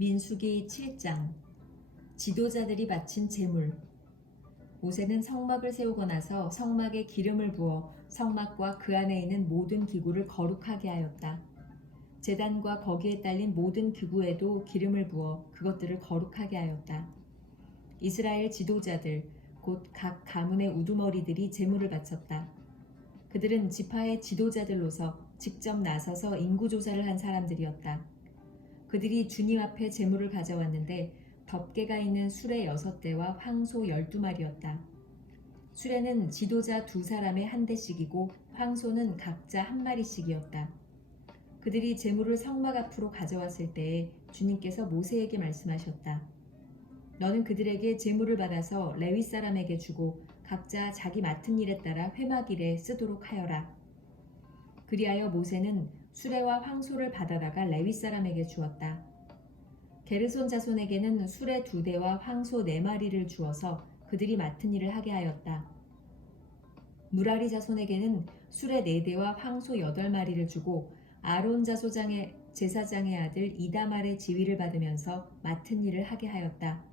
민수기 7장. 지도자들이 바친 제물. 모세는 성막을 세우고 나서 성막에 기름을 부어 성막과 그 안에 있는 모든 기구를 거룩하게 하였다. 제단과 거기에 딸린 모든 기구에도 기름을 부어 그것들을 거룩하게 하였다. 이스라엘 지도자들 곧 각 가문의 우두머리들이 제물을 바쳤다. 그들은 지파의 지도자들로서 직접 나서서 인구조사를 한 사람들이었다. 그들이 주님 앞에 제물을 가져왔는데 덮개가 있는 수레 6대와 황소 12마리였다. 수레는 지도자 2사람의 한 대씩이고 황소는 각자 한 마리씩이었다. 그들이 제물을 성막 앞으로 가져왔을 때에 주님께서 모세에게 말씀하셨다. 너는 그들에게 제물을 받아서 레위 사람에게 주고 각자 자기 맡은 일에 따라 회막일에 쓰도록 하여라. 그리하여 모세는 수레와 황소를 받아다가 레위 사람에게 주었다. 게르손 자손에게는 수레 2대와 황소 4마리를 주어서 그들이 맡은 일을 하게 하였다. 무라리 자손에게는 수레 4대와 황소 8마리를 주고 아론 자손장의 제사장의 아들 이다말의 지위를 받으면서 맡은 일을 하게 하였다.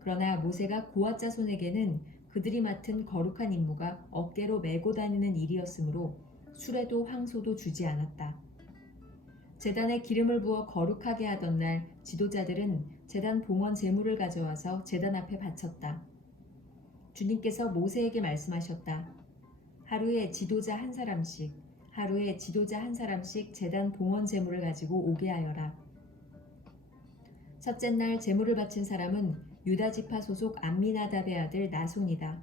그러나 모세가 고앗 자손에게는 그들이 맡은 거룩한 임무가 어깨로 메고 다니는 일이었으므로 수레도 황소도 주지 않았다. 제단에 기름을 부어 거룩하게 하던 날 지도자들은 제단 봉헌 제물을 가져와서 제단 앞에 바쳤다. 주님께서 모세에게 말씀하셨다. 하루에 지도자 한 사람씩 제단 봉헌 제물을 가지고 오게 하여라. 첫째 날 제물을 바친 사람은 유다 지파 소속 암미나답의 아들 나손이다.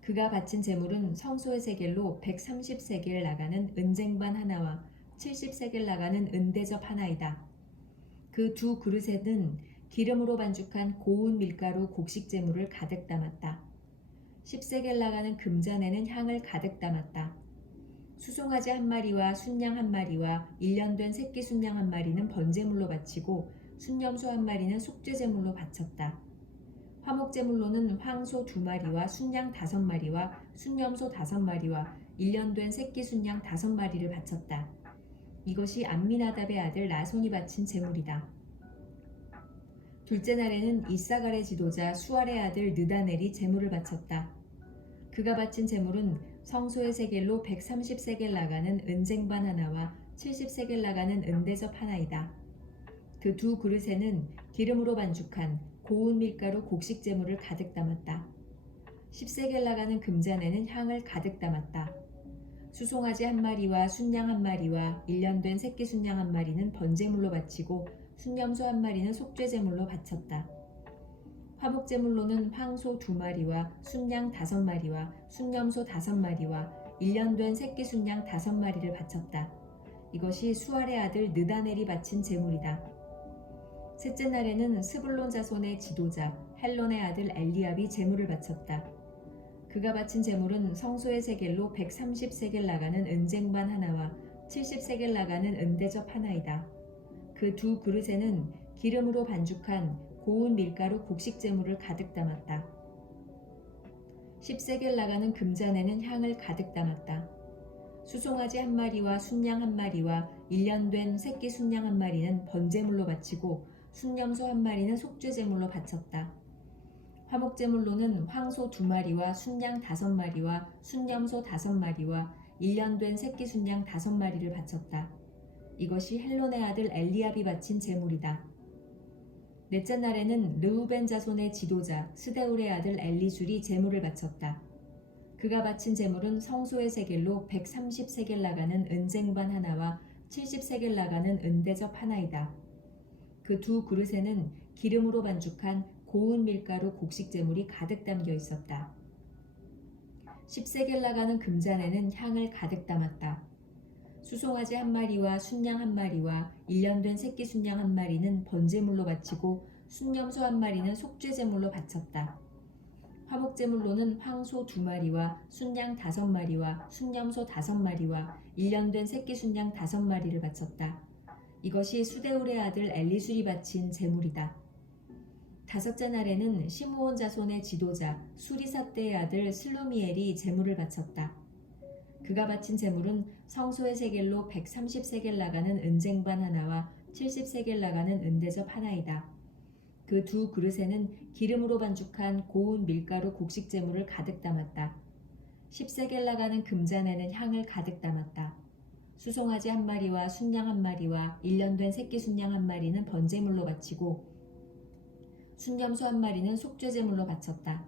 그가 바친 제물은 성소의 세겔로 130세겔 나가는 은쟁반 하나와 70세겔 나가는 은대접 하나이다. 그 2 그릇에는 기름으로 반죽한 고운 밀가루 곡식 제물을 가득 담았다. 10세겔 나가는 금잔에는 향을 가득 담았다. 수송아지 1마리와 순양 1마리와 1년 된 새끼 순양 1마리는 번제물로 바치고 순염소 1마리는 속죄제물로 바쳤다. 화목제물로는 황소 2마리와 순양 5마리와 순염소 5마리와 1년 된 새끼 순양 5마리를 바쳤다. 이것이 암미나답의 아들 나손이 바친 제물이다. 둘째 날에는 이사갈의 지도자 수알의 아들 느다넬이 제물을 바쳤다. 그가 바친 제물은 성소의 세겔로 130세겔 나가는 은쟁반 하나와 70세겔 나가는 은대접 하나이다. 그 2 그릇에는 기름으로 반죽한 고운 밀가루 곡식 제물을 가득 담았다. 10세겔 나가는 금잔에는 향을 가득 담았다. 수송아지 1마리와 순양 1마리와 1년 된 새끼 순양 1마리는 번제물로 바치고 순염소 1마리는 속죄제물로 바쳤다. 화목제물로는 황소 2마리와 순양 5마리와 순염소 5마리와 1년 된 새끼 순양 5마리를 바쳤다. 이것이 수알의 아들 느다넬이 바친 제물이다. 셋째 날에는 스불론 자손의 지도자 헬론의 아들 엘리압이 제물을 바쳤다. 그가 바친 제물은 성소의 세겔로 130세겔 나가는 은쟁반 하나와 70세겔 나가는 은대접 하나이다. 그 2 그릇에는 기름으로 반죽한 고운 밀가루 곡식 제물을 가득 담았다. 10세겔 나가는 금잔에는 향을 가득 담았다. 수송아지 1마리와 순양 1마리와 1년 된 새끼 순양 1마리는 번제물로 바치고 순염소 1마리는 속죄제물로 바쳤다. 화목제물로는 황소 2마리와 순양 5마리와 순염소 5마리와 1년 된 새끼 순양 5마리를 바쳤다. 이것이 헬론의 아들 엘리압이 바친 제물이다. 넷째 날에는 르우벤 자손의 지도자 스데울의 아들 엘리술이 제물을 바쳤다. 그가 바친 제물은 성소의 세겔로 130세겔 나가는 은쟁반 하나와 70세겔 나가는 은대접 하나이다. 그 2 그릇에는 기름으로 반죽한 고운 밀가루 곡식 제물이 가득 담겨 있었다. 10세겔 나가는 금잔에는 향을 가득 담았다. 수송아지 1마리와 순양 1마리와 1년 된 새끼 순양 1마리는 번제물로 바치고 순염소 1마리는 속죄제물로 바쳤다. 화목제물로는 황소 2마리와 순양 5마리와 순염소 5마리와 1년 된 새끼 순양 5마리를 바쳤다. 이것이 수데울의 아들 엘리술이 바친 제물이다. 다섯째 날에는 시므온 자손의 지도자 수리삿대의 아들 슬루미엘이 제물을 바쳤다. 그가 바친 제물은 성소의 세겔로 130세겔 나가는 은쟁반 하나와 70세겔 나가는 은대접 하나이다. 그 두 그릇에는 기름으로 반죽한 고운 밀가루 곡식 제물을 가득 담았다. 10세겔 나가는 금잔에는 향을 가득 담았다. 수송아지 한 마리와 순양 한 마리와 1년 된 새끼 순양 한 마리는 번제물로 바치고 순염소 한 마리는 속죄제물로 바쳤다.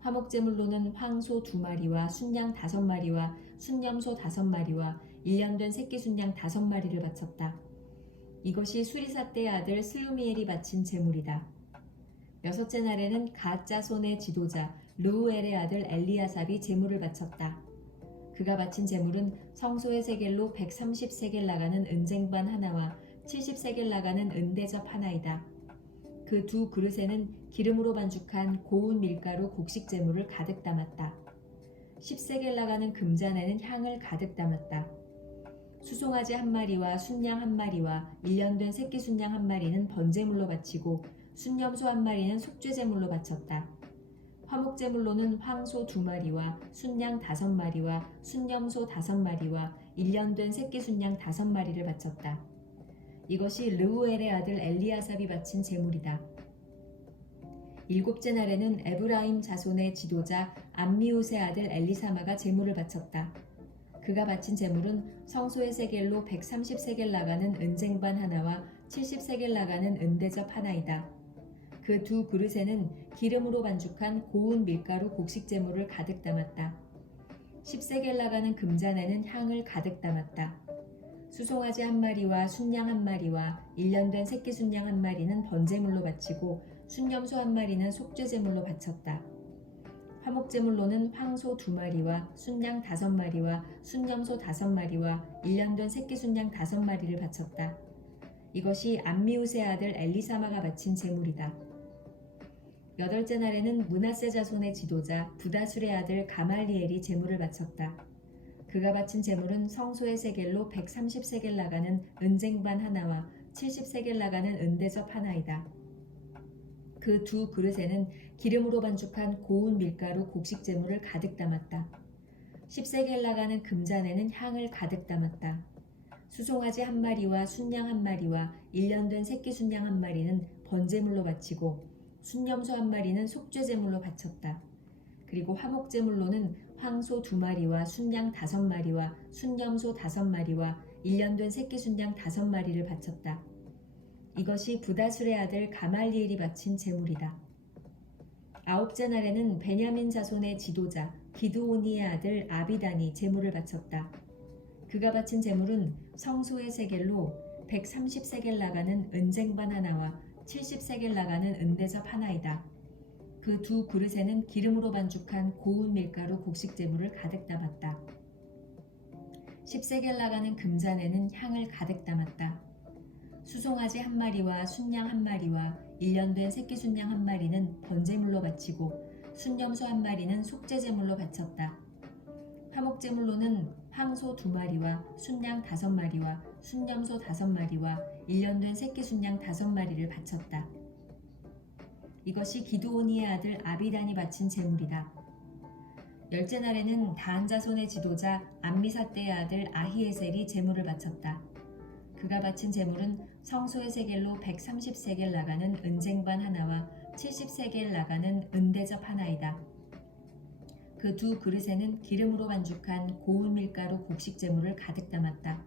화목제물로는 황소 2마리와 순양 5마리와 순염소 5마리와 1년 된 새끼 순양 5마리를 바쳤다. 이것이 수리사 때의 아들 슬루미엘이 바친 제물이다. 여섯째 날에는 갓 자손의 지도자 르우엘의 아들 엘리아삽이 제물을 바쳤다. 그가 바친 제물은 성소의 세겔로 130세겔 나가는 은쟁반 하나와 70세겔 나가는 은대접 하나이다. 그 두 그릇에는 기름으로 반죽한 고운 밀가루 곡식 제물을 가득 담았다. 10세겔 나가는 금잔에는 향을 가득 담았다. 수송아지 한 마리와 순양 한 마리와 1년 된 새끼 순양 한 마리는 번제물로 바치고 순염소 한 마리는 속죄제물로 바쳤다. 화목제물로는 황소 2마리와 순양 5마리와 순염소 5마리와 1년 된 새끼 순양 5마리를 바쳤다. 이것이 르우엘의 아들 엘리아삽이 바친 제물이다. 일곱째 날에는 에브라임 자손의 지도자 암미우스의 아들 엘리사마가 제물을 바쳤다. 그가 바친 제물은 성소의 세겔로 130세겔 나가는 은쟁반 하나와 70세겔 나가는 은대접 하나이다. 그 두 그릇에는 기름으로 반죽한 고운 밀가루 곡식 제물을 가득 담았다. 10세겔 나가는 금잔에는 향을 가득 담았다. 수송아지 한 마리와 순양 한 마리와 1년 된 새끼 순양 한 마리는 번제물로 바치고 순염소 한 마리는 속죄제물로 바쳤다. 화목제물로는 황소 2마리와 순양 5마리와 순염소 5마리와 1년 된 새끼 순양 5마리를 바쳤다. 이것이 암미우스의 아들 엘리사마가 바친 제물이다. 여덟째 날에는 므낫세 자손의 지도자 부다술의 아들 가말리엘이 제물을 바쳤다. 그가 바친 제물은 성소의 세겔로 130세겔 나가는 은쟁반 하나와 70세겔 나가는 은대접 하나이다. 그 두 그릇에는 기름으로 반죽한 고운 밀가루 곡식 제물을 가득 담았다. 10세겔 나가는 금잔에는 향을 가득 담았다. 수송아지 한 마리와 순양 한 마리와 1년 된 새끼 순양 한 마리는 번제물로 바치고 순염소 한 마리는 속죄제물로 바쳤다. 그리고 화목제물로는 황소 2마리와 순양 5마리와 순염소 5마리와 1년 된 새끼 순양 5마리를 바쳤다. 이것이 부다술의 아들 가말리엘이 바친 제물이다. 아홉째 날에는 베냐민 자손의 지도자 기드오니의 아들 아비단이 제물을 바쳤다. 그가 바친 제물은 성소의 세겔로 130세겔 나가는 은쟁반 하나와 70세겔 나가는 은대접 하나이다. 그 두 그릇에는 기름으로 반죽한 고운 밀가루 곡식 제물을 가득 담았다. 10세겔 나가는 금잔에는 향을 가득 담았다. 수송아지 한 마리와 순양 한 마리와 1년 된 새끼 순양 한 마리는 번제물로 바치고 순염소 한 마리는 속죄제물로 바쳤다. 화목제물로는 황소 2마리와 순양 5마리와 순염소 5마리와 1년 된 새끼 순양 5마리를 바쳤다. 이것이 기드오니의 아들 아비단이 바친 제물이다. 열째 날에는 다한 자손의 지도자 암미사대의 아들 아히에셀이 제물을 바쳤다. 그가 바친 제물은 성소의 세겔로 130세겔 나가는 은쟁반 하나와 70세겔 나가는 은대접 하나이다. 그 두 그릇에는 기름으로 반죽한 고운 밀가루 곡식 제물을 가득 담았다.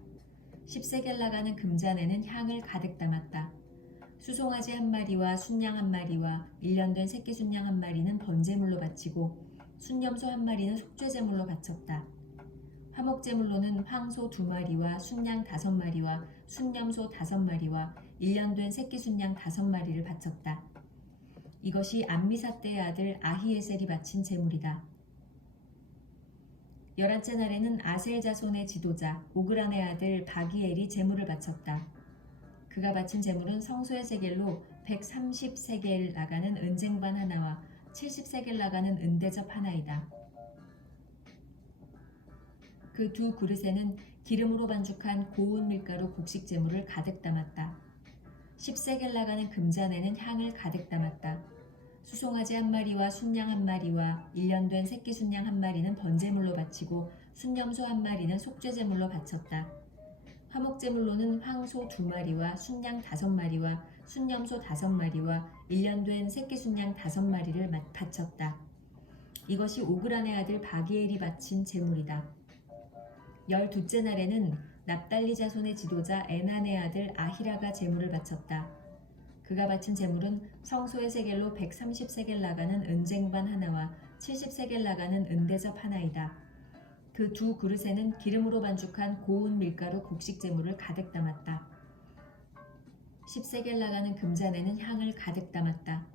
10세겔 나가는 금잔에는 향을 가득 담았다. 수송아지 한 마리와 순양 한 마리와 1년 된 새끼 순양 한 마리는 번제물로 바치고 순염소 한 마리는 속죄제물로 바쳤다. 화목제물로는 황소 2마리와 순양 5마리와 순염소 5마리와 1년 된 새끼 순양 5마리를 바쳤다. 이것이 암미사대의 아들 아히에셀이 바친 제물이다. 11째 날에는 아셀 자손의 지도자 오그란의 아들 바기엘이 제물을 바쳤다. 그가 바친 제물은 성소의 세겔로 130세겔 나가는 은쟁반 하나와 70세겔 나가는 은대접 하나이다. 그 두 그릇에는 기름으로 반죽한 고운 밀가루 곡식 제물을 가득 담았다. 10세겔 나가는 금잔에는 향을 가득 담았다. 수송아지 한 마리와 순양 한 마리와 1년 된 새끼 순양 한 마리는 번제물로 바치고 순염소 한 마리는 속죄제물로 바쳤다. 화목제물로는 황소 2마리와 순양 5마리와 순염소 5마리와 1년 된 새끼 순양 5마리를 바쳤다. 이것이 오그란의 아들 바기엘이 바친 제물이다. 12째 날에는 납달리 자손의 지도자 에난의 아들 아히라가 제물을 바쳤다. 그가 바친 제물은 성소의 세겔로 130세겔 나가는 은쟁반 하나와 70세겔 나가는 은대접 하나이다. 그 두 그릇에는 기름으로 반죽한 고운 밀가루 곡식 제물을 가득 담았다. 10세겔 나가는 금잔에는 향을 가득 담았다.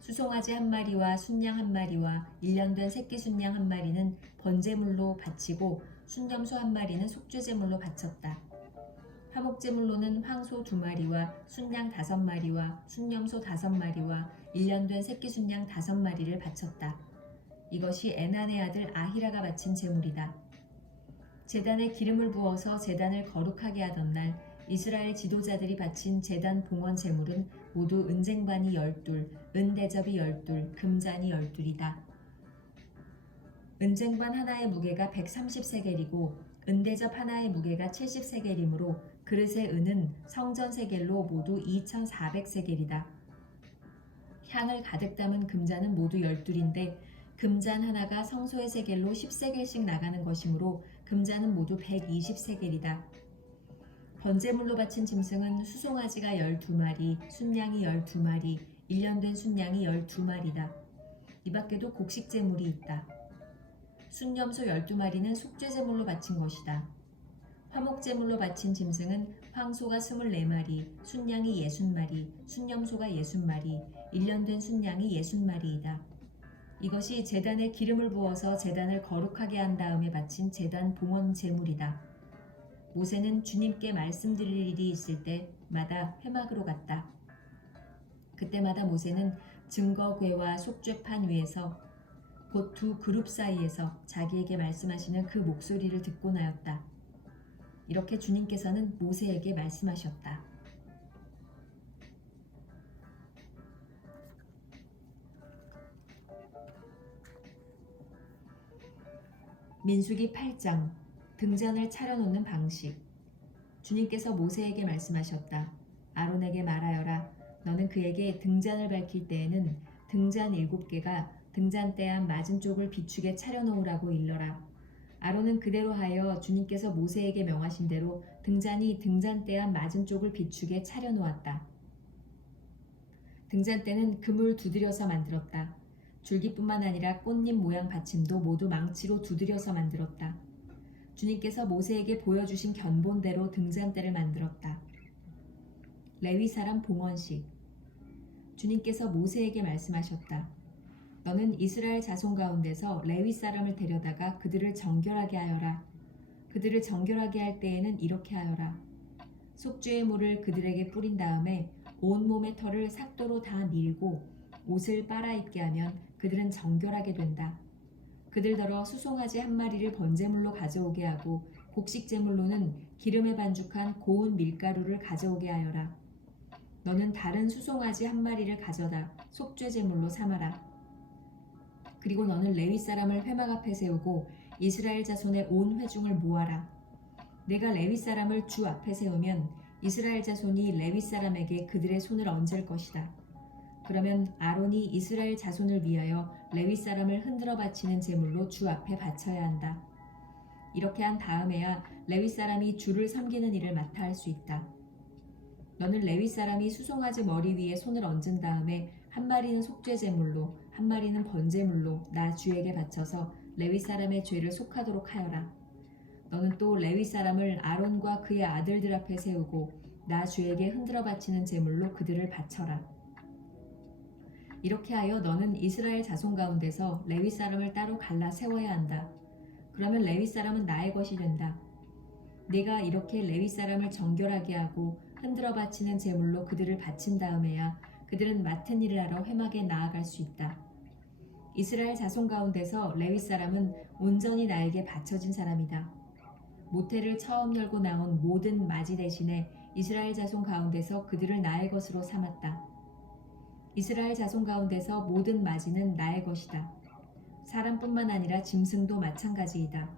수송아지 1마리와 순양 1마리와 1년 된 새끼 순양 1마리는 번제물로 바치고 순염소 1마리는 속죄제물로 바쳤다. 화목제물로는 황소 2마리와 순양 5마리와 순염소 5마리와 1년 된 새끼 순양 5마리를 바쳤다. 이것이 에난의 아들 아히라가 바친 제물이다. 제단에 기름을 부어서 제단을 거룩하게 하던 날 이스라엘 지도자들이 바친 제단 봉헌 제물은 모두 은쟁반이 12, 은대접이 12, 금잔이 12이다. 은쟁반 하나의 무게가 130세겔이고 은대접 하나의 무게가 70세겔이므로 그릇의 은은 성전 세겔로 모두 2400세겔이다. 향을 가득 담은 금잔은 모두 12인데 금잔 하나가 성소의 세겔로 10세겔씩 나가는 것이므로 금잔은 모두 120세겔이다. 번제물로 바친 짐승은 수송아지가 12마리, 순양이 12마리, 1년 된 순양이 12마리다. 이 밖에도 곡식제물이 있다. 순염소 12마리는 속죄제물로 바친 것이다. 화목제물로 바친 짐승은 황소가 24마리, 순양이 60마리, 순염소가 60마리, 1년 된 순양이 60마리이다. 이것이 제단에 기름을 부어서 제단을 거룩하게 한 다음에 바친 제단 봉헌 제물이다. 모세는 주님께 말씀드릴 일이 있을 때마다 회막으로 갔다. 그때마다 모세는 증거궤와 속죄판 위에서 곧 두 그룹 사이에서 자기에게 말씀하시는 그 목소리를 듣고 나였다. 이렇게 주님께서는 모세에게 말씀하셨다. 민수기 8장 등잔을 차려놓는 방식. 주님께서 모세에게 말씀하셨다. 아론에게 말하여라. 너는 그에게 등잔을 밝힐 때에는 등잔 7개가 등잔대 앞 맞은쪽을 비추게 차려놓으라고 일러라. 아론은 그대로 하여 주님께서 모세에게 명하신 대로 등잔이 등잔대 앞 맞은쪽을 비추게 차려놓았다. 등잔대는 금을 두드려서 만들었다. 줄기뿐만 아니라 꽃잎 모양 받침도 모두 망치로 두드려서 만들었다. 주님께서 모세에게 보여주신 견본대로 등잔대를 만들었다. 레위 사람 봉헌식. 주님께서 모세에게 말씀하셨다. 너는 이스라엘 자손 가운데서 레위 사람을 데려다가 그들을 정결하게 하여라. 그들을 정결하게 할 때에는 이렇게 하여라. 속죄의 물을 그들에게 뿌린 다음에 온몸의 털을 삭도로 다 밀고 옷을 빨아입게 하면 그들은 정결하게 된다. 그들더러 수송아지 1마리를 번제물로 가져오게 하고 곡식제물로는 기름에 반죽한 고운 밀가루를 가져오게 하여라. 너는 다른 수송아지 1마리를 가져다 속죄제물로 삼아라. 그리고 너는 레위 사람을 회막 앞에 세우고 이스라엘 자손의 온 회중을 모아라. 내가 레위 사람을 주 앞에 세우면 이스라엘 자손이 레위 사람에게 그들의 손을 얹을 것이다. 그러면 아론이 이스라엘 자손을 위하여 레위 사람을 흔들어 바치는 제물로 주 앞에 바쳐야 한다. 이렇게 한 다음에야 레위 사람이 주를 섬기는 일을 맡아 할 수 있다. 너는 레위 사람이 수송아지 머리 위에 손을 얹은 다음에 1마리는 속죄제물로 1마리는 번제물로 나 주에게 바쳐서 레위 사람의 죄를 속하도록 하여라. 너는 또 레위 사람을 아론과 그의 아들들 앞에 세우고 나 주에게 흔들어 바치는 제물로 그들을 바쳐라. 이렇게 하여 너는 이스라엘 자손 가운데서 레위 사람을 따로 갈라 세워야 한다. 그러면 레위 사람은 나의 것이 된다. 네가 이렇게 레위 사람을 정결하게 하고 흔들어 바치는 제물로 그들을 바친 다음에야 그들은 맡은 일을 하러 회막에 나아갈 수 있다. 이스라엘 자손 가운데서 레위 사람은 온전히 나에게 바쳐진 사람이다. 모태를 처음 열고 나온 모든 맞이 대신에 이스라엘 자손 가운데서 그들을 나의 것으로 삼았다. 이스라엘 자손 가운데서 모든 맞이는 나의 것이다. 사람뿐만 아니라 짐승도 마찬가지이다.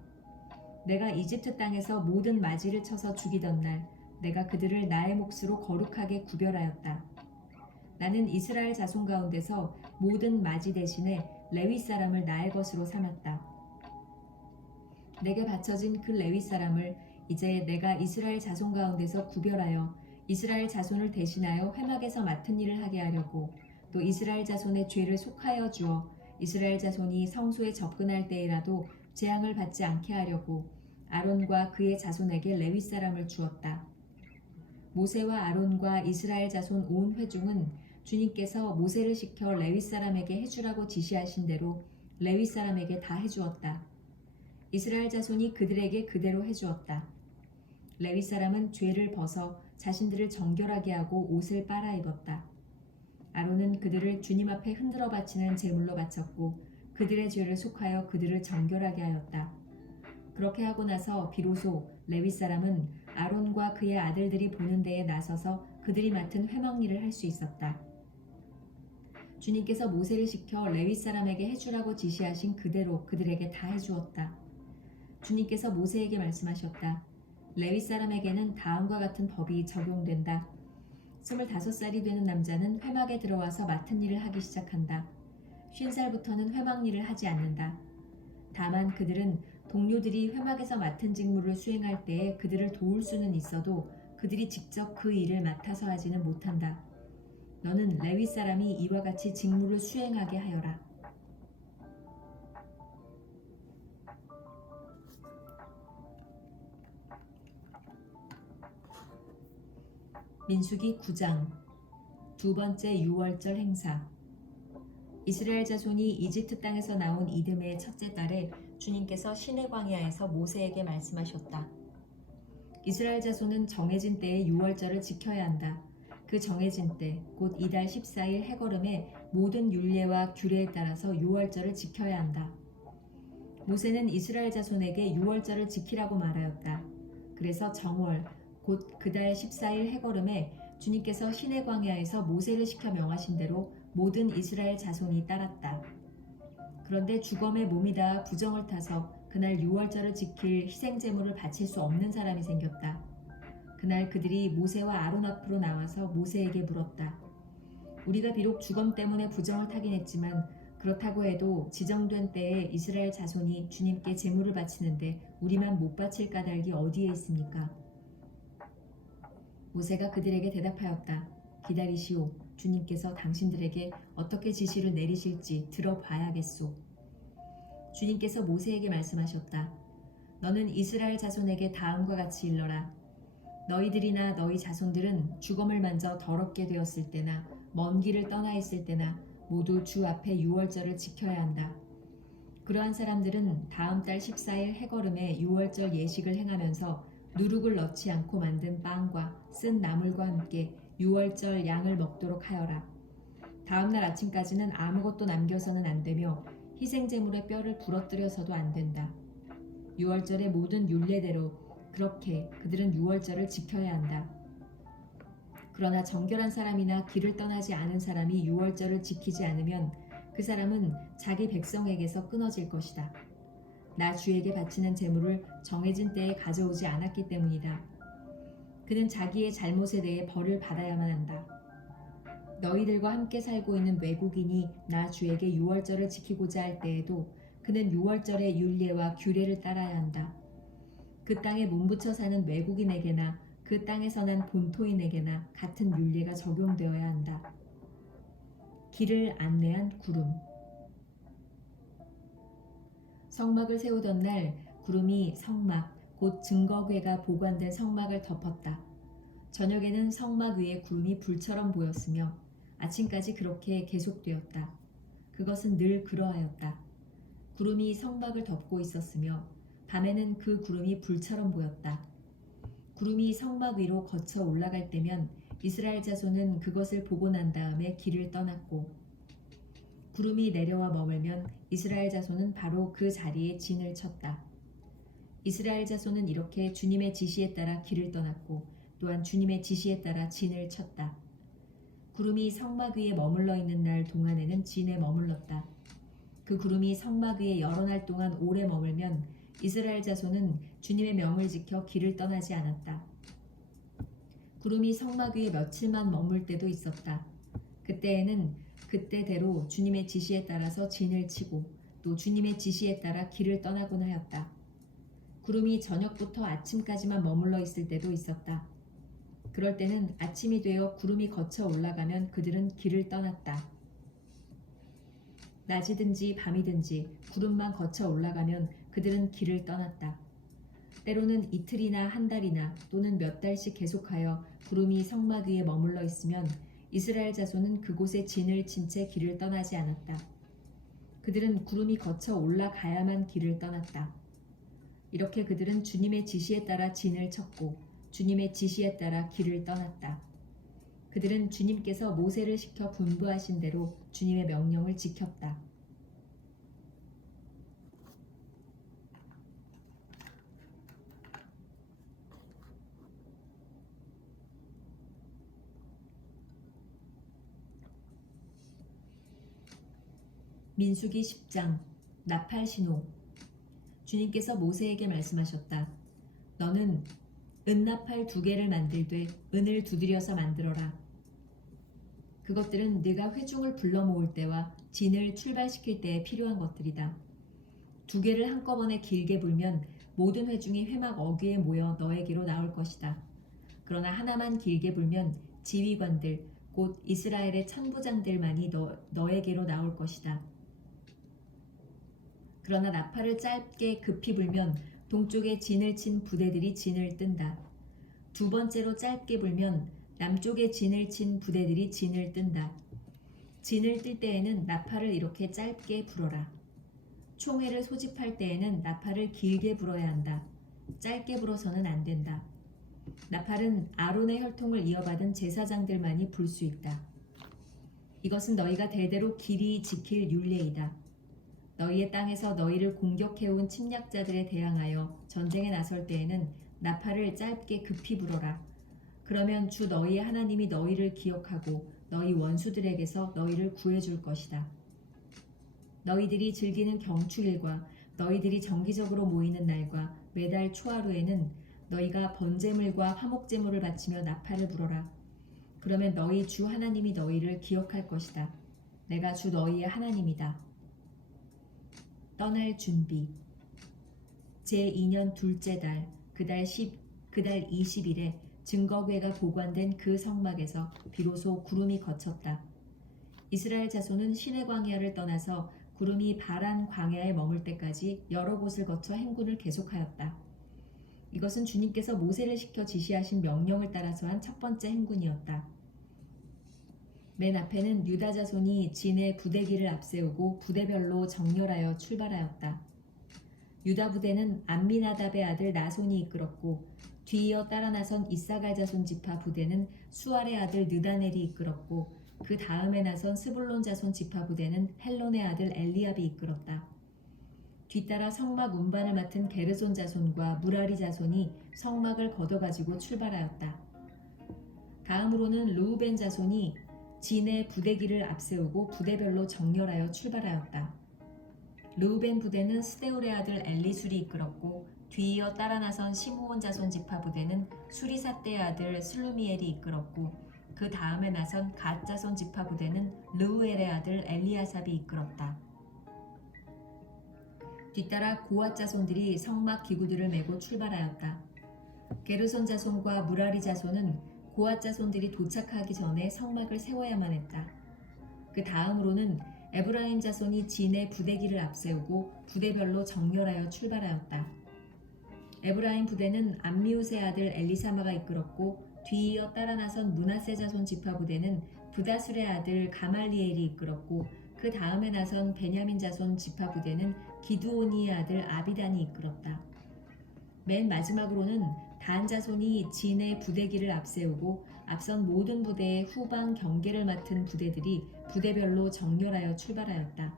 내가 이집트 땅에서 모든 맞이를 쳐서 죽이던 날 내가 그들을 나의 몫으로 거룩하게 구별하였다. 나는 이스라엘 자손 가운데서 모든 맞이 대신에 레위 사람을 나의 것으로 삼았다. 내게 바쳐진 그 레위 사람을 이제 내가 이스라엘 자손 가운데서 구별하여 이스라엘 자손을 대신하여 회막에서 맡은 일을 하게 하려고, 또 이스라엘 자손의 죄를 속하여 주어 이스라엘 자손이 성소에 접근할 때에라도 재앙을 받지 않게 하려고 아론과 그의 자손에게 레위 사람을 주었다. 모세와 아론과 이스라엘 자손 온 회중은 주님께서 모세를 시켜 레위 사람에게 해주라고 지시하신 대로 레위 사람에게 다 해주었다. 이스라엘 자손이 그들에게 그대로 해주었다. 레위 사람은 죄를 벗어 자신들을 정결하게 하고 옷을 빨아 입었다. 아론은 그들을 주님 앞에 흔들어 바치는 제물로 바쳤고 그들의 죄를 속하여 그들을 정결하게 하였다. 그렇게 하고 나서 비로소 레위 사람은 아론과 그의 아들들이 보는 데에 나서서 그들이 맡은 회막 일을 할 수 있었다. 주님께서 모세를 시켜 레위 사람에게 해주라고 지시하신 그대로 그들에게 다 해주었다. 주님께서 모세에게 말씀하셨다. 레위 사람에게는 다음과 같은 법이 적용된다. 25살이 되는 남자는 회막에 들어와서 맡은 일을 하기 시작한다. 50살부터는 회막 일을 하지 않는다. 다만 그들은 동료들이 회막에서 맡은 직무를 수행할 때에 그들을 도울 수는 있어도 그들이 직접 그 일을 맡아서 하지는 못한다. 너는 레위 사람이 이와 같이 직무를 수행하게 하여라. 민수기 9장 두 번째 유월절 행사. 이스라엘 자손이 이집트 땅에서 나온 이듬해의 첫째 달에 주님께서 시내 광야에서 모세에게 말씀하셨다. 이스라엘 자손은 정해진 때에 유월절을 지켜야 한다. 그 정해진 때, 곧 이달 14일 해걸음에 모든 율례와 규례에 따라서 유월절을 지켜야 한다. 모세는 이스라엘 자손에게 유월절을 지키라고 말하였다. 그래서 정월, 곧 그달 14일 해걸음에 주님께서 시내 광야에서 모세를 시켜 명하신 대로 모든 이스라엘 자손이 따랐다. 그런데 주검에 몸이 닿아 부정을 타서 그날 유월절을 지킬 희생제물을 바칠 수 없는 사람이 생겼다. 그날 그들이 모세와 아론 앞으로 나와서 모세에게 물었다. 우리가 비록 주검 때문에 부정을 타긴 했지만 그렇다고 해도 지정된 때에 이스라엘 자손이 주님께 제물을 바치는데 우리만 못 바칠 까닭이 어디에 있습니까? 모세가 그들에게 대답하였다. 기다리시오. 주님께서 당신들에게 어떻게 지시를 내리실지 들어봐야겠소. 주님께서 모세에게 말씀하셨다. 너는 이스라엘 자손에게 다음과 같이 일러라. 너희들이나 너희 자손들은 주검을 만져 더럽게 되었을 때나 먼 길을 떠나 있을 때나 모두 주 앞에 유월절을 지켜야 한다. 그러한 사람들은 다음 달 14일 해걸음에 유월절 예식을 행하면서 누룩을 넣지 않고 만든 빵과 쓴 나물과 함께 유월절 양을 먹도록 하여라. 다음 날 아침까지는 아무것도 남겨서는 안 되며 희생제물의 뼈를 부러뜨려서도 안 된다. 유월절의 모든 율례대로 그렇게 그들은 유월절을 지켜야 한다. 그러나 정결한 사람이나 길을 떠나지 않은 사람이 유월절을 지키지 않으면 그 사람은 자기 백성에게서 끊어질 것이다. 나 주에게 바치는 제물을 정해진 때에 가져오지 않았기 때문이다. 그는 자기의 잘못에 대해 벌을 받아야만 한다. 너희들과 함께 살고 있는 외국인이 나 주에게 유월절을 지키고자 할 때에도 그는 유월절의 율례와 규례를 따라야 한다. 그 땅에 몸붙여 사는 외국인에게나 그 땅에서 난 본토인에게나 같은 율례가 적용되어야 한다. 길을 안내한 구름. 성막을 세우던 날 구름이 성막, 곧 증거궤가 보관된 성막을 덮었다. 저녁에는 성막 위에 구름이 불처럼 보였으며 아침까지 그렇게 계속되었다. 그것은 늘 그러하였다. 구름이 성막을 덮고 있었으며 밤에는 그 구름이 불처럼 보였다. 구름이 성막 위로 거쳐 올라갈 때면 이스라엘 자손은 그것을 보고 난 다음에 길을 떠났고 구름이 내려와 머물면 이스라엘 자손은 바로 그 자리에 진을 쳤다. 이스라엘 자손은 이렇게 주님의 지시에 따라 길을 떠났고 또한 주님의 지시에 따라 진을 쳤다. 구름이 성막 위에 머물러 있는 날 동안에는 진에 머물렀다. 그 구름이 성막 위에 여러 날 동안 오래 머물면 이스라엘 자손은 주님의 명을 지켜 길을 떠나지 않았다. 구름이 성막 위에 며칠만 머물 때도 있었다. 그때에는 그때대로 주님의 지시에 따라서 진을 치고 또 주님의 지시에 따라 길을 떠나곤 하였다. 구름이 저녁부터 아침까지만 머물러 있을 때도 있었다. 그럴 때는 아침이 되어 구름이 거쳐 올라가면 그들은 길을 떠났다. 낮이든지 밤이든지 구름만 거쳐 올라가면 그들은 길을 떠났다. 때로는 이틀이나 한 달이나 또는 몇 달씩 계속하여 구름이 성막 위에 머물러 있으면 이스라엘 자손은 그곳에 진을 친 채 길을 떠나지 않았다. 그들은 구름이 거쳐 올라가야만 길을 떠났다. 이렇게 그들은 주님의 지시에 따라 진을 쳤고 주님의 지시에 따라 길을 떠났다. 그들은 주님께서 모세를 시켜 분부하신 대로 주님의 명령을 지켰다. 민수기 10장 나팔신호. 주님께서 모세에게 말씀하셨다. 너는 은나팔 2개를 만들되 은을 두드려서 만들어라. 그것들은 네가 회중을 불러 모을 때와 진을 출발시킬 때에 필요한 것들이다. 2개를 한꺼번에 길게 불면 모든 회중이 회막 어귀에 모여 너에게로 나올 것이다. 그러나 하나만 길게 불면 지휘관들 곧 이스라엘의 천부장들만이 너에게로 나올 것이다. 그러나 나팔을 짧게 급히 불면 동쪽에 진을 친 부대들이 진을 뜬다. 2번째로 짧게 불면 남쪽에 진을 친 부대들이 진을 뜬다. 진을 뜰 때에는 나팔을 이렇게 짧게 불어라. 총회를 소집할 때에는 나팔을 길게 불어야 한다. 짧게 불어서는 안 된다. 나팔은 아론의 혈통을 이어받은 제사장들만이 불 수 있다. 이것은 너희가 대대로 길이 지킬 율례이다. 너희의 땅에서 너희를 공격해온 침략자들에 대항하여 전쟁에 나설 때에는 나팔을 짧게 급히 불어라. 그러면 주 너희의 하나님이 너희를 기억하고 너희 원수들에게서 너희를 구해줄 것이다. 너희들이 즐기는 경축일과 너희들이 정기적으로 모이는 날과 매달 초하루에는 너희가 번제물과 화목제물을 바치며 나팔을 불어라. 그러면 너희 주 하나님이 너희를 기억할 것이다. 내가 주 너희의 하나님이다. 떠날 준비. 제2년 둘째 달 그달 20일에 증거궤가 보관된 그 성막에서 비로소 구름이 거쳤다. 이스라엘 자손은 시내 광야를 떠나서 구름이 바란 광야에 머물 때까지 여러 곳을 거쳐 행군을 계속하였다. 이것은 주님께서 모세를 시켜 지시하신 명령을 따라서 한 첫 번째 행군이었다. 맨 앞에는 유다 자손이 진의 부대기를 앞세우고 부대별로 정렬하여 출발하였다. 유다 부대는 암미나답의 아들 나손이 이끌었고 뒤이어 따라 나선 이사갈 자손 지파 부대는 수알의 아들 느다넬이 이끌었고 그 다음에 나선 스불론 자손 지파 부대는 헬론의 아들 엘리압이 이끌었다. 뒤따라 성막 운반을 맡은 게르손 자손과 무라리 자손이 성막을 걷어가지고 출발하였다. 다음으로는 르우벤 자손이 진의 부대기를 앞세우고 부대별로 정렬하여 출발하였다. 르우벤 부대는 스데울의 아들 엘리술이 이끌었고 뒤이어 따라 나선 시므온 자손 지파 부대는 수리삿대의 아들 슬루미엘이 이끌었고 그 다음에 나선 갓 자손 지파 부대는 르우엘의 아들 엘리아삽이 이끌었다. 뒤따라 고앗 자손들이 성막 기구들을 메고 출발하였다. 게르손 자손과 무라리 자손은 고앗 자손들이 도착하기 전에 성막을 세워야만 했다. 그 다음으로는 에브라임 자손이 진의 부대기를 앞세우고 부대별로 정렬하여 출발하였다. 에브라임 부대는 암미우스의 아들 엘리사마가 이끌었고 뒤이어 따라 나선 므낫세 자손 지파 부대는 브다술의 아들 가말리엘이 이끌었고 그 다음에 나선 베냐민 자손 지파 부대는 기드오니의 아들 아비단이 이끌었다. 맨 마지막으로는 단 자손이 진의 부대기를 앞세우고 앞선 모든 부대의 후방 경계를 맡은 부대들이 부대별로 정렬하여 출발하였다.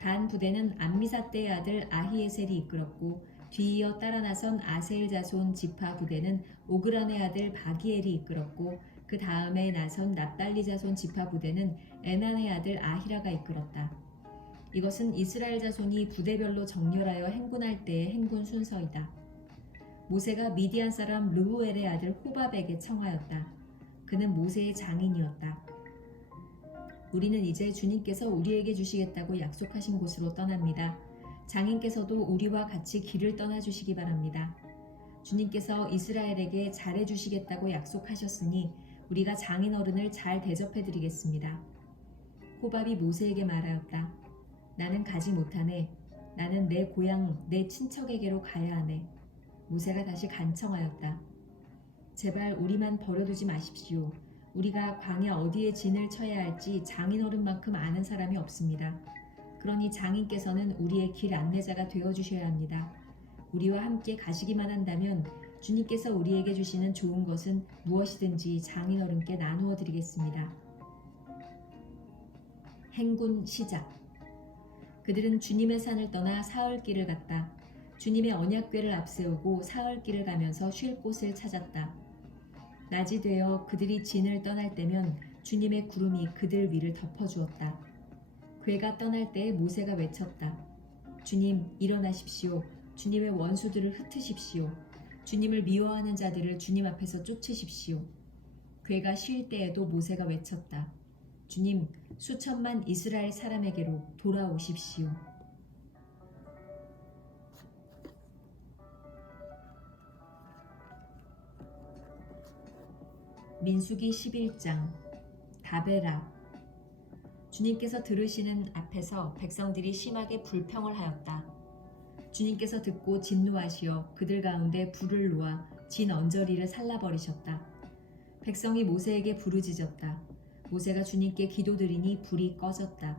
단 부대는 암미사대의 아들 아히에셀이 이끌었고 뒤이어 따라 나선 아세일 자손 지파 부대는 오그란의 아들 바기엘이 이끌었고 그 다음에 나선 납달리 자손 지파 부대는 에난의 아들 아히라가 이끌었다. 이것은 이스라엘 자손이 부대별로 정렬하여 행군할 때의 행군 순서이다. 모세가 미디안 사람 르우엘의 아들 호밥에게 청하였다. 그는 모세의 장인이었다. 우리는 이제 주님께서 우리에게 주시겠다고 약속하신 곳으로 떠납니다. 장인께서도 우리와 같이 길을 떠나주시기 바랍니다. 주님께서 이스라엘에게 잘해주시겠다고 약속하셨으니 우리가 장인 어른을 잘 대접해드리겠습니다. 호밥이 모세에게 말하였다. 나는 가지 못하네. 나는 내 고향, 내 친척에게로 가야 하네. 모세가 다시 간청하였다. 제발 우리만 버려두지 마십시오. 우리가 광야 어디에 진을 쳐야 할지 장인 어른만큼 아는 사람이 없습니다. 그러니 장인께서는 우리의 길 안내자가 되어주셔야 합니다. 우리와 함께 가시기만 한다면 주님께서 우리에게 주시는 좋은 것은 무엇이든지 장인 어른께 나누어 드리겠습니다. 행군 시작. 그들은 주님의 산을 떠나 사흘길을 갔다. 주님의 언약궤를 앞세우고 사흘길을 가면서 쉴 곳을 찾았다. 낮이 되어 그들이 진을 떠날 때면 주님의 구름이 그들 위를 덮어주었다. 궤가 떠날 때 모세가 외쳤다. 주님, 일어나십시오. 주님의 원수들을 흩으십시오. 주님을 미워하는 자들을 주님 앞에서 쫓으십시오. 궤가 쉴 때에도 모세가 외쳤다. 주님, 수천만 이스라엘 사람에게로 돌아오십시오. 민수기 11장 다베라. 주님께서 들으시는 앞에서 백성들이 심하게 불평을 하였다. 주님께서 듣고 진노하시어 그들 가운데 불을 놓아 진 언저리를 살라버리셨다. 백성이 모세에게 부르짖었다. 모세가 주님께 기도드리니 불이 꺼졌다.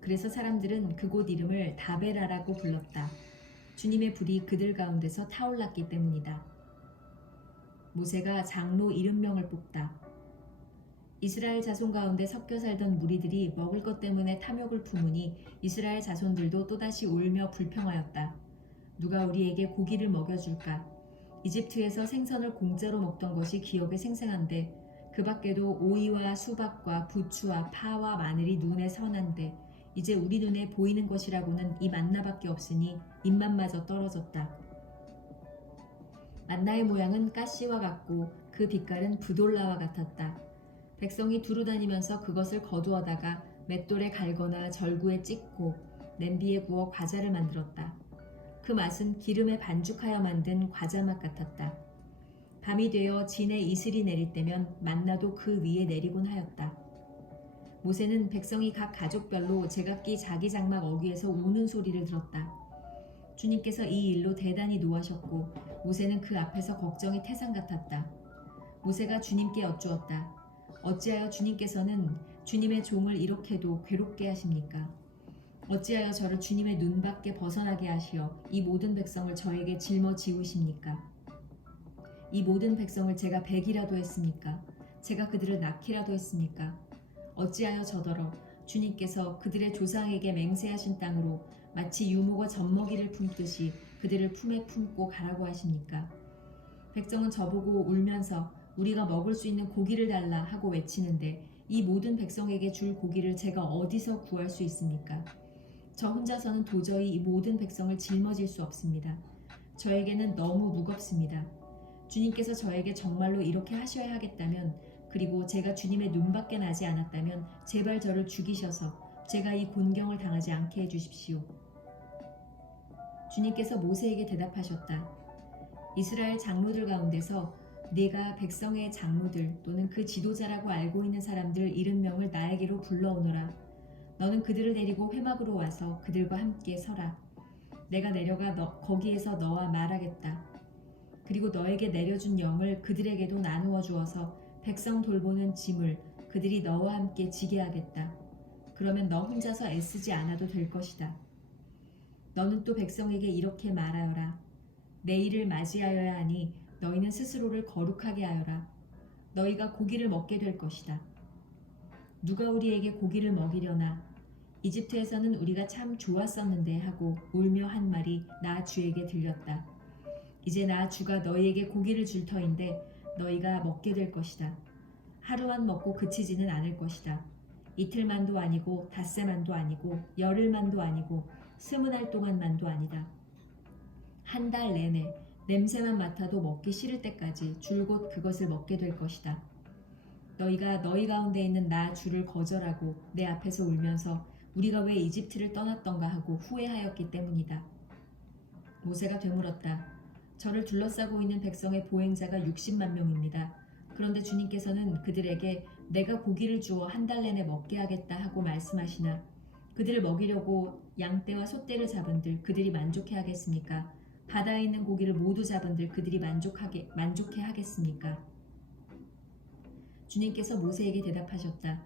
그래서 사람들은 그곳 이름을 다베라라고 불렀다. 주님의 불이 그들 가운데서 타올랐기 때문이다. 모세가 장로 70명을 뽑다. 이스라엘 자손 가운데 섞여 살던 무리들이 먹을 것 때문에 탐욕을 품으니 이스라엘 자손들도 또다시 울며 불평하였다. 누가 우리에게 고기를 먹여줄까? 이집트에서 생선을 공짜로 먹던 것이 기억에 생생한데 그 밖에도 오이와 수박과 부추와 파와 마늘이 눈에 선한데 이제 우리 눈에 보이는 것이라고는 이 만나밖에 없으니 입맛마저 떨어졌다. 만나의 모양은 가시와 같고 그 빛깔은 부돌라와 같았다. 백성이 두루 다니면서 그것을 거두어다가 맷돌에 갈거나 절구에 찍고 냄비에 구워 과자를 만들었다. 그 맛은 기름에 반죽하여 만든 과자 맛 같았다. 밤이 되어 진에 이슬이 내릴 때면 만나도 그 위에 내리곤 하였다. 모세는 백성이 각 가족별로 제각기 자기 장막 어귀에서 우는 소리를 들었다. 주님께서 이 일로 대단히 노하셨고 모세는 그 앞에서 걱정이 태산 같았다. 모세가 주님께 여쭈었다. 어찌하여 주님께서는 주님의 종을 이렇게도 괴롭게 하십니까? 어찌하여 저를 주님의 눈밖에 벗어나게 하시어 이 모든 백성을 저에게 짊어지우십니까? 이 모든 백성을 제가 베기라도 했습니까? 제가 그들을 낳기라도 했습니까? 어찌하여 저더러 주님께서 그들의 조상에게 맹세하신 땅으로 마치 유모가 젖먹이를 품듯이 그들을 품에 품고 가라고 하십니까? 백성은 저보고 울면서 우리가 먹을 수 있는 고기를 달라 하고 외치는데 이 모든 백성에게 줄 고기를 제가 어디서 구할 수 있습니까? 저 혼자서는 도저히 이 모든 백성을 짊어질 수 없습니다. 저에게는 너무 무겁습니다. 주님께서 저에게 정말로 이렇게 하셔야 하겠다면 그리고 제가 주님의 눈밖에 나지 않았다면 제발 저를 죽이셔서 제가 이 곤경을 당하지 않게 해주십시오. 주님께서 모세에게 대답하셨다. 이스라엘 장로들 가운데서 네가 백성의 장로들 또는 그 지도자라고 알고 있는 사람들 70명을 나에게로 불러오너라. 너는 그들을 데리고 회막으로 와서 그들과 함께 서라. 내가 내려가 거기에서 너와 말하겠다. 그리고 너에게 내려준 영을 그들에게도 나누어 주어서 백성 돌보는 짐을 그들이 너와 함께 지게 하겠다. 그러면 너 혼자서 애쓰지 않아도 될 것이다. 너는 또 백성에게 이렇게 말하여라. 내일을 맞이하여야 하니 너희는 스스로를 거룩하게 하여라. 너희가 고기를 먹게 될 것이다. 누가 우리에게 고기를 먹이려나? 이집트에서는 우리가 참 좋았었는데 하고 울며 한 말이 나 주에게 들렸다. 이제 나 주가 너희에게 고기를 줄 터인데 너희가 먹게 될 것이다. 하루만 먹고 그치지는 않을 것이다. 이틀만도 아니고 닷새만도 아니고 열흘만도 아니고 20날 동안만도 아니다. 한 달 내내 냄새만 맡아도 먹기 싫을 때까지 줄곧 그것을 먹게 될 것이다. 너희가 너희 가운데 있는 나 주를 거절하고 내 앞에서 울면서 우리가 왜 이집트를 떠났던가 하고 후회하였기 때문이다. 모세가 되물었다. 저를 둘러싸고 있는 백성의 보행자가 60만 명입니다. 그런데 주님께서는 그들에게 내가 고기를 주어 한 달 내내 먹게 하겠다 하고 말씀하시나 그들을 먹이려고 양떼와 소떼를 잡은들 그들이 만족해 하겠습니까? 바다에 있는 고기를 모두 잡은들 그들이 만족해 하겠습니까? 주님께서 모세에게 대답하셨다.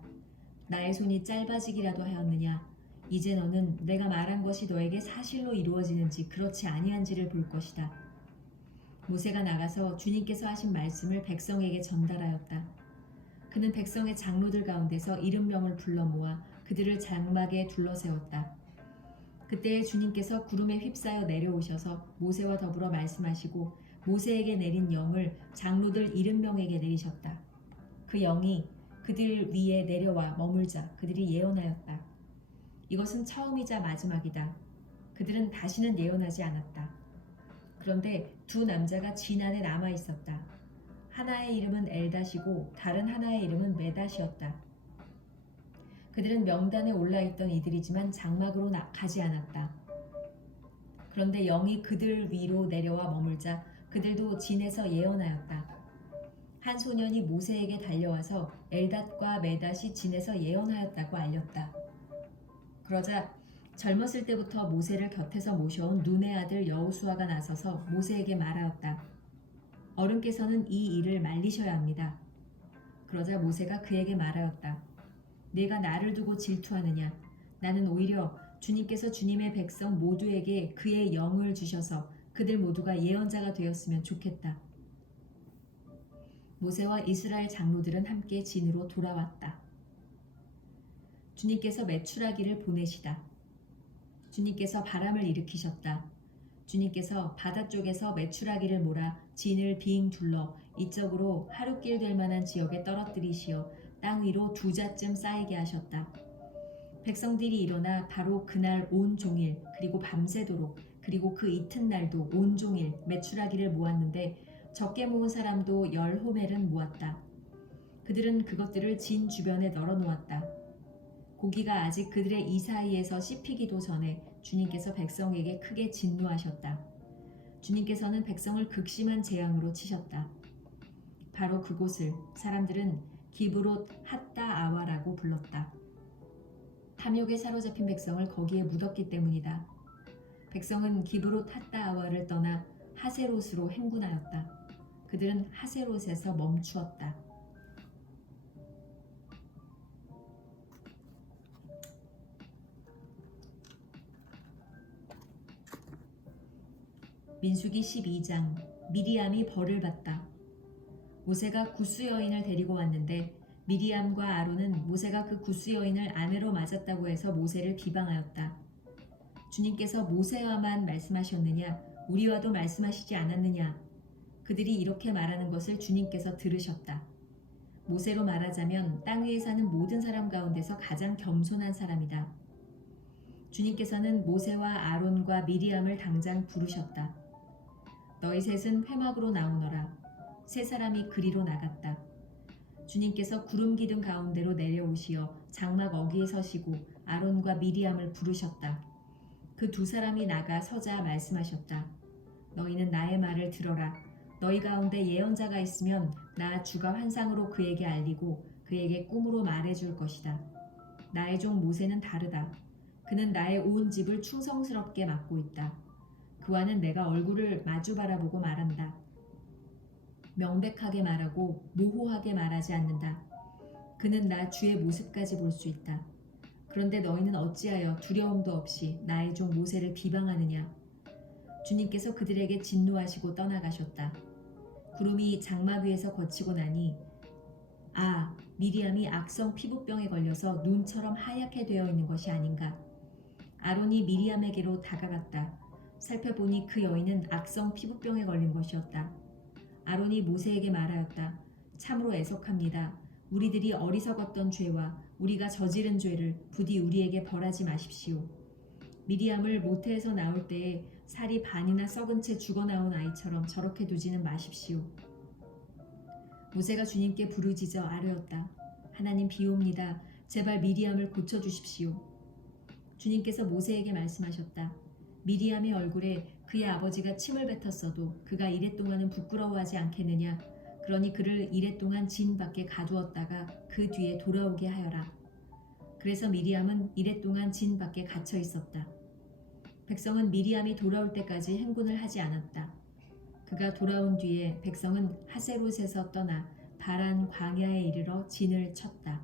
나의 손이 짧아지기라도 하였느냐? 이제 너는 내가 말한 것이 너에게 사실로 이루어지는지 그렇지 아니한지를 볼 것이다. 모세가 나가서 주님께서 하신 말씀을 백성에게 전달하였다. 그는 백성의 장로들 가운데서 70명을 불러 모아 그들을 장막에 둘러세웠다. 그때 주님께서 구름에 휩싸여 내려오셔서 모세와 더불어 말씀하시고 모세에게 내린 영을 장로들 70명에게 내리셨다. 그 영이 그들 위에 내려와 머물자 그들이 예언하였다. 이것은 처음이자 마지막이다. 그들은 다시는 예언하지 않았다. 그런데 두 남자가 진 안에 남아 있었다. 하나의 이름은 엘닷이고 다른 하나의 이름은 메닷이었다. 그들은 명단에 올라있던 이들이지만 장막으로 가지 않았다. 그런데 영이 그들 위로 내려와 머물자 그들도 진에서 예언하였다. 한 소년이 모세에게 달려와서 엘닷과 메닷이 진에서 예언하였다고 알렸다. 그러자 젊었을 때부터 모세를 곁에서 모셔온 눈의 아들 여호수아가 나서서 모세에게 말하였다. 어른께서는 이 일을 말리셔야 합니다. 그러자 모세가 그에게 말하였다. 네가 나를 두고 질투하느냐? 나는 오히려 주님께서 주님의 백성 모두에게 그의 영을 주셔서 그들 모두가 예언자가 되었으면 좋겠다. 모세와 이스라엘 장로들은 함께 진으로 돌아왔다. 주님께서 메추라기를 보내시다. 주님께서 바람을 일으키셨다. 주님께서 바다 쪽에서 메추라기를 몰아 진을 빙 둘러 이쪽으로 하룻길 될 만한 지역에 떨어뜨리시어 땅 위로 2자쯤 쌓이게 하셨다. 백성들이 일어나 바로 그날 온종일 그리고 밤새도록 그리고 그 이튿날도 온종일 메추라기를 모았는데 적게 모은 사람도 10호멜은 모았다. 그들은 그것들을 진 주변에 널어놓았다. 고기가 아직 그들의 이 사이에서 씹히기도 전에 주님께서 백성에게 크게 진노하셨다. 주님께서는 백성을 극심한 재앙으로 치셨다. 바로 그곳을 사람들은 기브롯 핫다 아와라고 불렀다. 탐욕에 사로잡힌 백성을 거기에 묻었기 때문이다. 백성은 기브롯 핫다 아와를 떠나 하세롯으로 행군하였다. 그들은 하세롯에서 멈추었다. 민수기 12장 미리암이 벌을 받다. 모세가 구스 여인을 데리고 왔는데 미리암과 아론은 모세가 그 구스 여인을 아내로 맞았다고 해서 모세를 비방하였다. 주님께서 모세와만 말씀하셨느냐? 우리와도 말씀하시지 않았느냐? 그들이 이렇게 말하는 것을 주님께서 들으셨다. 모세로 말하자면 땅 위에 사는 모든 사람 가운데서 가장 겸손한 사람이다. 주님께서는 모세와 아론과 미리암을 당장 부르셨다. 너희 셋은 회막으로 나오너라. 세 사람이 그리로 나갔다. 주님께서 구름 기둥 가운데로 내려오시어 장막 어귀에 서시고 아론과 미리암을 부르셨다. 그 두 사람이 나가 서자 말씀하셨다. 너희는 나의 말을 들어라. 너희 가운데 예언자가 있으면 나 주가 환상으로 그에게 알리고 그에게 꿈으로 말해줄 것이다. 나의 종 모세는 다르다. 그는 나의 온 집을 충성스럽게 맡고 있다. 그와는 내가 얼굴을 마주 바라보고 말한다. 명백하게 말하고 모호하게 말하지 않는다. 그는 나 주의 모습까지 볼 수 있다. 그런데 너희는 어찌하여 두려움도 없이 나의 종 모세를 비방하느냐? 주님께서 그들에게 진노하시고 떠나가셨다. 구름이 장막 위에서 거치고 나니 미리암이 악성 피부병에 걸려서 눈처럼 하얗게 되어 있는 것이 아닌가. 아론이 미리암에게로 다가갔다. 살펴보니 그 여인은 악성 피부병에 걸린 것이었다. 아론이 모세에게 말하였다. 참으로 애석합니다. 우리들이 어리석었던 죄와 우리가 저지른 죄를 부디 우리에게 벌하지 마십시오. 미리암을 모태에서 나올 때에 살이 반이나 썩은 채 죽어 나온 아이처럼 저렇게 두지는 마십시오. 모세가 주님께 부르짖어 아뢰었다. 하나님 비옵니다. 제발 미리암을 고쳐주십시오. 주님께서 모세에게 말씀하셨다. 미리암의 얼굴에 그의 아버지가 침을 뱉었어도 그가 이랫동안은 부끄러워하지 않겠느냐. 그러니 그를 이랫동안 진 밖에 가두었다가 그 뒤에 돌아오게 하여라. 그래서 미리암은 이랫동안 진 밖에 갇혀 있었다. 백성은 미리암이 돌아올 때까지 행군을 하지 않았다. 그가 돌아온 뒤에 백성은 하세롯에서 떠나 바란 광야에 이르러 진을 쳤다.